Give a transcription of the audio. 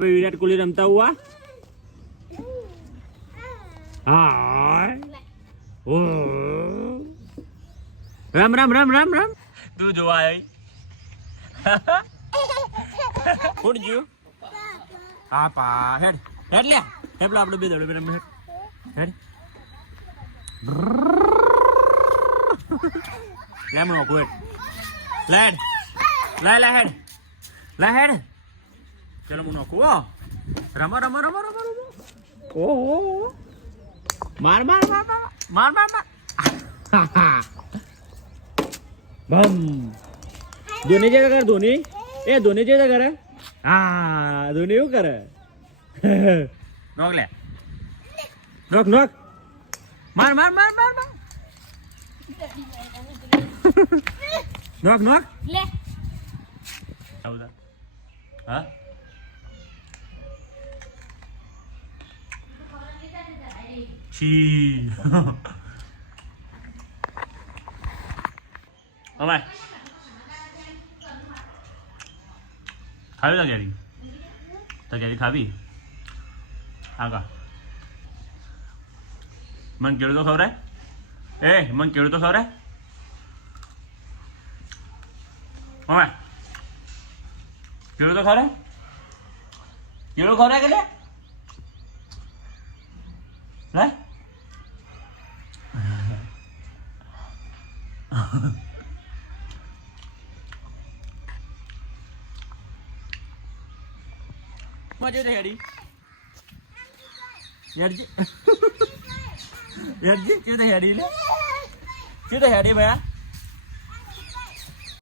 विराट कोहली रमता हुआ हाँ ओ राम राम राम राम राम तू जो आया उठ जो हेड हेड लिया हेड लो आप लोग बेदड़ बेदड़ हेड हेड ले मैं कोई लैंड ला ला हेड ला हेड चलो मुनो को रमा रमा रमा रमा ओ मार मार मार मार मार मार मार बम दोनी जगह कर दोनी ए दोनी जगह कर हाँ दोनी क्यों कर नॉक ले नॉक नॉक मार मार मार मार मार नॉक नॉक ले हाँ છી અમાય ખાવી તા કેરી ખાવી આગા મન કેળું તો ખવરાય એ મન કેળું તો ખવરાય અમાય કેળું તો ખવરાય કેળું ખવરાય કે લે લે मजे थे हेडी यार जी क्यों थे हेडी ले क्यों थे हेडी भैया